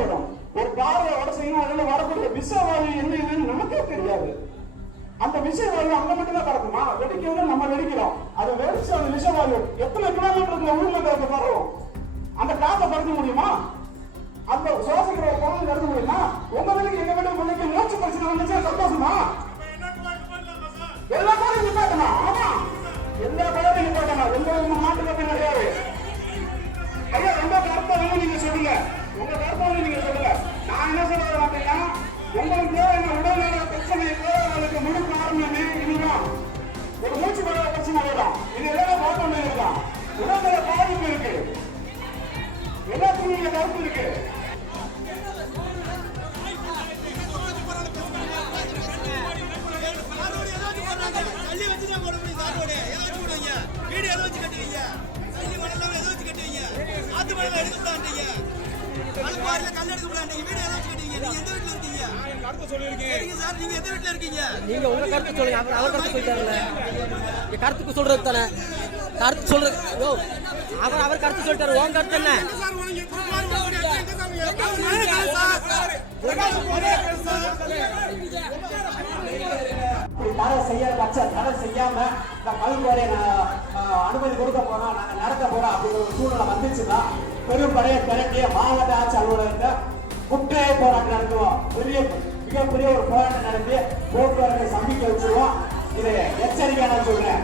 வரும். ஒரு காரை உடச்சீங்கன்னா அதுல வரக்கூடிய விஷவாயு என்னன்னு நமக்கே தெரியாது. அந்த விஷவாயு அங்க மட்டும்தான் பறக்குமா? வெடிக்கிறது நம்ம வெடிக்கிறோம். அது வெடிச்சு அந்த விஷவாயு எத்தனை கிலோமீட்டருக்கு ஊர்ல பரவும்? அந்த காற்றை பறக்க முடியுமா? அந்த சுவாசிக்கிற பொருள் கருத முடியுமா? உங்க வீட்டுக்கு எங்க வீட்டுக்கு முன்னைக்கு மூச்சு பிரச்சனை வந்துச்சா சந்தோஷமா? எல்லா பேரும் நிப்பாட்டணும். ஆமா, எல்லா பேரும் நிப்பாட்டணும். எந்த மாட்டுக்கு கிடையாது. ஐயா, உங்க கருத்தை நீங்க சொல்லுங்க. உங்க கருத்தை நீங்க சொல்லுங்க. நான் என்ன சொல்றேன் அப்படின்னா, உங்களுக்கு என்ன உடல்நல பிரச்சனை அவங்களுக்கு முழு காரணமே இதுதான். ஒரு மூச்சு பட பிரச்சனை வரும். இது எல்லாம் பார்க்க இருக்கான். உடல்நல பாதிப்பு இருக்கு. எல்லாத்துக்கும் நீங்க கருத்து இருக்கு. நீங்க உங்க கருத்து சொல்லுங்க. அப்புறம் அவர் கருத்து சொல்லிட்டாருல்ல, கருத்துக்கு சொல்றது தானே. கருத்து சொல்றது அவர் கருத்து சொல்லிட்டாரு. உங்க கருத்து என்ன? தடை செய்யாம இந்த கல்வியை அனுமதி கொடுக்க போறோம், நாங்க நடக்க போறோம் அப்படிங்கிற ஒரு சூழ்நிலை வந்துச்சுன்னா பெரும் படையை திரட்டிய மாவட்ட ஆட்சி அலுவலகத்தை முற்றைய போராட்டம் நடத்துவோம். மிகப்பெரிய ஒரு போராட்டம் நடத்தி போக்குவரத்தை சந்திக்க வச்சிருவோம். இதை எச்சரிக்கை நான் சொல்றேன்.